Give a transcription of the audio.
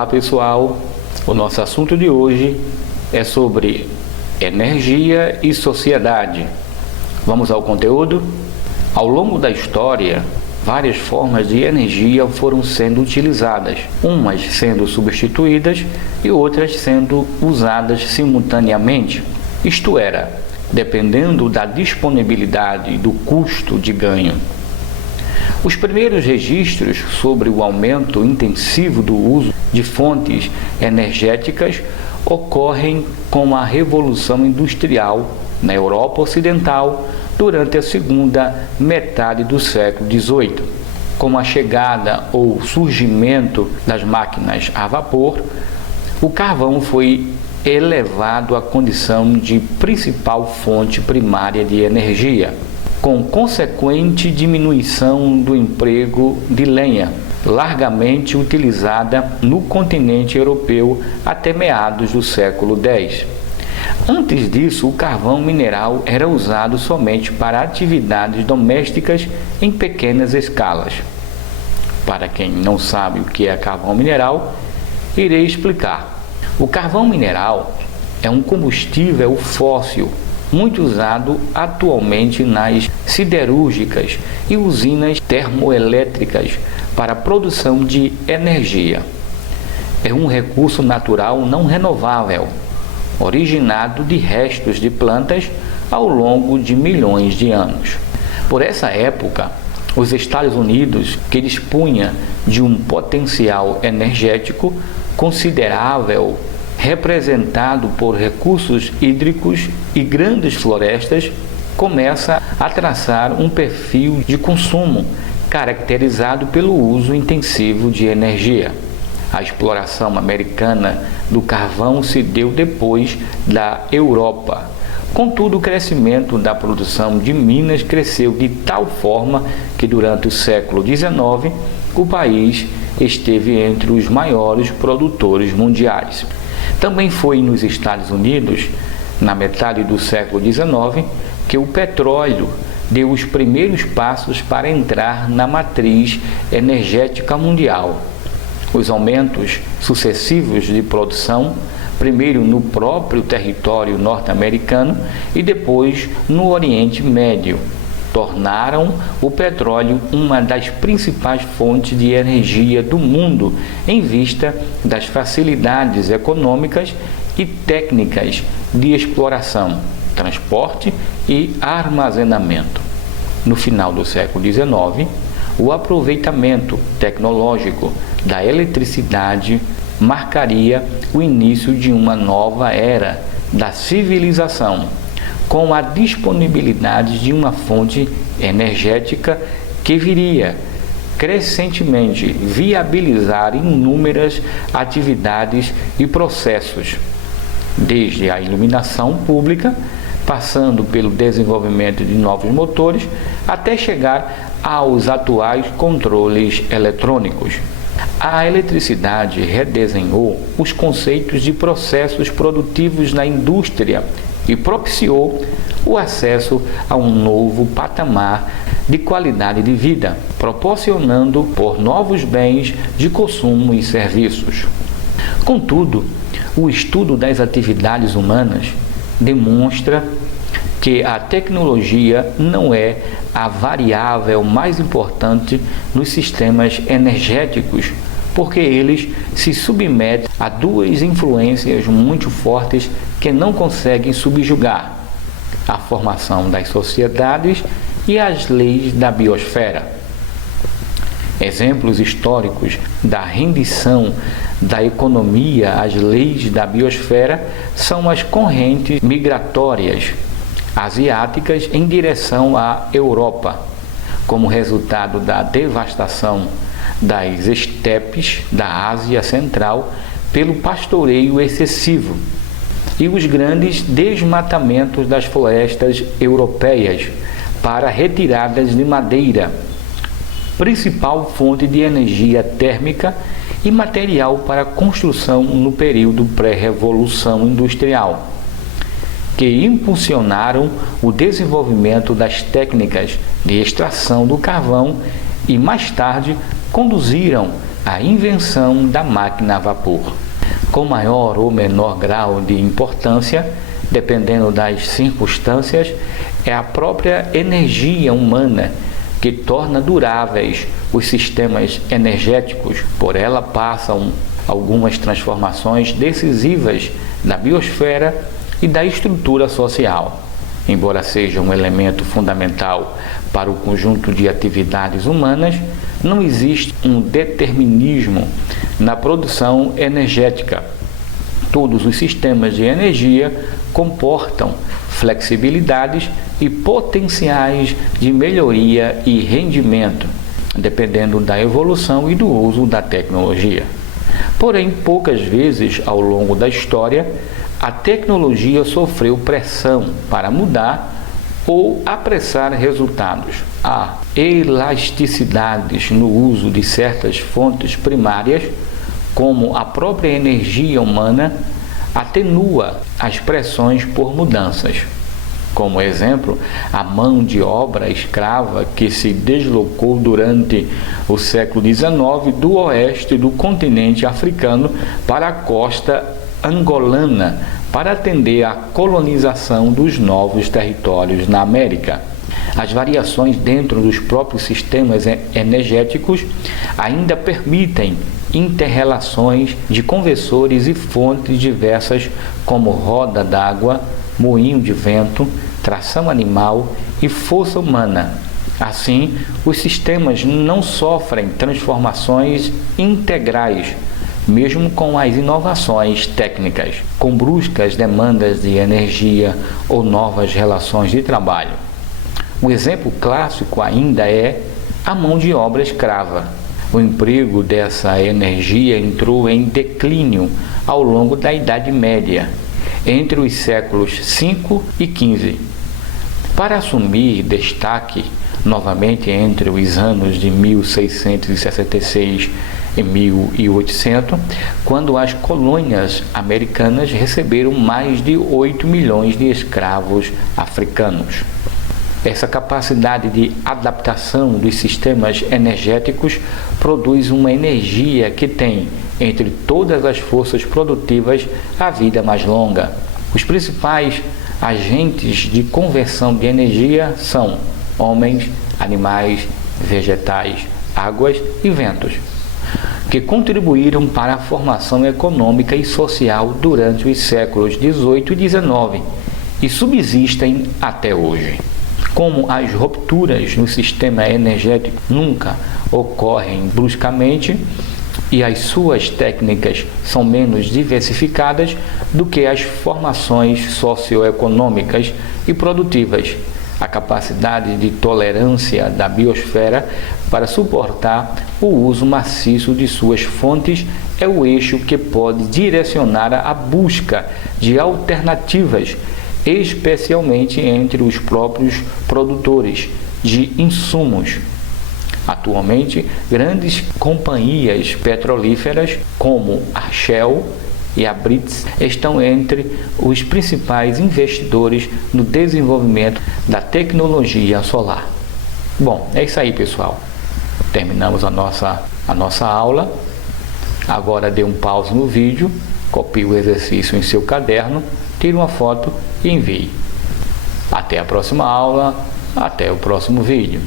Olá pessoal, o nosso assunto de hoje é sobre energia e sociedade. Vamos ao conteúdo? Ao longo da história, várias formas de energia foram sendo utilizadas, umas sendo substituídas e outras sendo usadas simultaneamente. Isto era, dependendo da disponibilidade e do custo de ganho. Os primeiros registros sobre o aumento intensivo do uso de fontes energéticas ocorrem com a Revolução Industrial na Europa Ocidental durante a segunda metade do século XVIII. Com a chegada ou surgimento das máquinas a vapor, o carvão foi elevado à condição de principal fonte primária de energia, com consequente diminuição do emprego de lenha, largamente utilizada no continente europeu até meados do século X. Antes disso, o carvão mineral era usado somente para atividades domésticas em pequenas escalas. Para quem não sabe o que é carvão mineral, irei explicar. O carvão mineral é um combustível fóssil muito usado atualmente nas siderúrgicas e usinas termoelétricas para a produção de energia. É um recurso natural não renovável, originado de restos de plantas ao longo de milhões de anos. Por essa época, os Estados Unidos, que dispunha de um potencial energético considerável, representado por recursos hídricos e grandes florestas, começa a traçar um perfil de consumo caracterizado pelo uso intensivo de energia. A exploração americana do carvão se deu depois da Europa. Contudo, o crescimento da produção de minas cresceu de tal forma que durante o século XIX o país esteve entre os maiores produtores mundiais. Também foi nos Estados Unidos, na metade do século XIX, que o petróleo deu os primeiros passos para entrar na matriz energética mundial. Os aumentos sucessivos de produção, primeiro no próprio território norte-americano e depois no Oriente Médio, tornaram o petróleo uma das principais fontes de energia do mundo em vista das facilidades econômicas e técnicas de exploração, transporte e armazenamento. No final do século XIX, o aproveitamento tecnológico da eletricidade marcaria o início de uma nova era da civilização, com a disponibilidade de uma fonte energética que viria crescentemente viabilizar inúmeras atividades e processos, desde a iluminação pública, passando pelo desenvolvimento de novos motores, até chegar aos atuais controles eletrônicos. A eletricidade redesenhou os conceitos de processos produtivos na indústria e propiciou o acesso a um novo patamar de qualidade de vida, proporcionando por novos bens de consumo e serviços. Contudo, o estudo das atividades humanas demonstra que a tecnologia não é a variável mais importante nos sistemas energéticos, porque eles se submetem a duas influências muito fortes que não conseguem subjugar: a formação das sociedades e as leis da biosfera. Exemplos históricos da rendição da economia às leis da biosfera são as correntes migratórias asiáticas em direção à Europa, como resultado da devastação das estepes da Ásia Central pelo pastoreio excessivo e os grandes desmatamentos das florestas europeias para retiradas de madeira, principal fonte de energia térmica e material para construção no período pré-revolução industrial, que impulsionaram o desenvolvimento das técnicas de extração do carvão e mais tarde conduziram a invenção da máquina a vapor. Com maior ou menor grau de importância, dependendo das circunstâncias, é a própria energia humana que torna duráveis os sistemas energéticos. Por ela passam algumas transformações decisivas da biosfera e da estrutura social. Embora seja um elemento fundamental para o conjunto de atividades humanas, não existe um determinismo na produção energética. Todos os sistemas de energia comportam flexibilidades e potenciais de melhoria e rendimento, dependendo da evolução e do uso da tecnologia. Porém, poucas vezes ao longo da história, a tecnologia sofreu pressão para mudar ou apressar resultados. Há elasticidades no uso de certas fontes primárias, como a própria energia humana, atenua as pressões por mudanças. Como exemplo, a mão de obra escrava que se deslocou durante o século XIX do oeste do continente africano para a costa angolana para atender à colonização dos novos territórios na América. As variações dentro dos próprios sistemas energéticos ainda permitem inter-relações de conversores e fontes diversas, como roda d'água, moinho de vento, tração animal e força humana. Assim, os sistemas não sofrem transformações integrais, mesmo com as inovações técnicas, com bruscas demandas de energia ou novas relações de trabalho. Um exemplo clássico ainda é a mão de obra escrava. O emprego dessa energia entrou em declínio ao longo da Idade Média, entre os séculos V e XV. Para assumir destaque novamente entre os anos de 1666 e 1800, quando as colônias americanas receberam mais de 8 milhões de escravos africanos. Essa capacidade de adaptação dos sistemas energéticos produz uma energia que tem, entre todas as forças produtivas, a vida mais longa. Os principais agentes de conversão de energia são homens, animais, vegetais, águas e ventos, que contribuíram para a formação econômica e social durante os séculos XVIII e XIX e subsistem até hoje. Como as rupturas no sistema energético nunca ocorrem bruscamente e as suas técnicas são menos diversificadas do que as formações socioeconômicas e produtivas, a capacidade de tolerância da biosfera para suportar o uso maciço de suas fontes é o eixo que pode direcionar a busca de alternativas, especialmente entre os próprios produtores de insumos. Atualmente, grandes companhias petrolíferas como a Shell e a Brits estão entre os principais investidores no desenvolvimento da tecnologia solar. Bom, é isso aí, pessoal. Terminamos a nossa aula. Agora dê um pause no vídeo, copie o exercício em seu caderno, tire uma foto e envie. Até a próxima aula, até o próximo vídeo.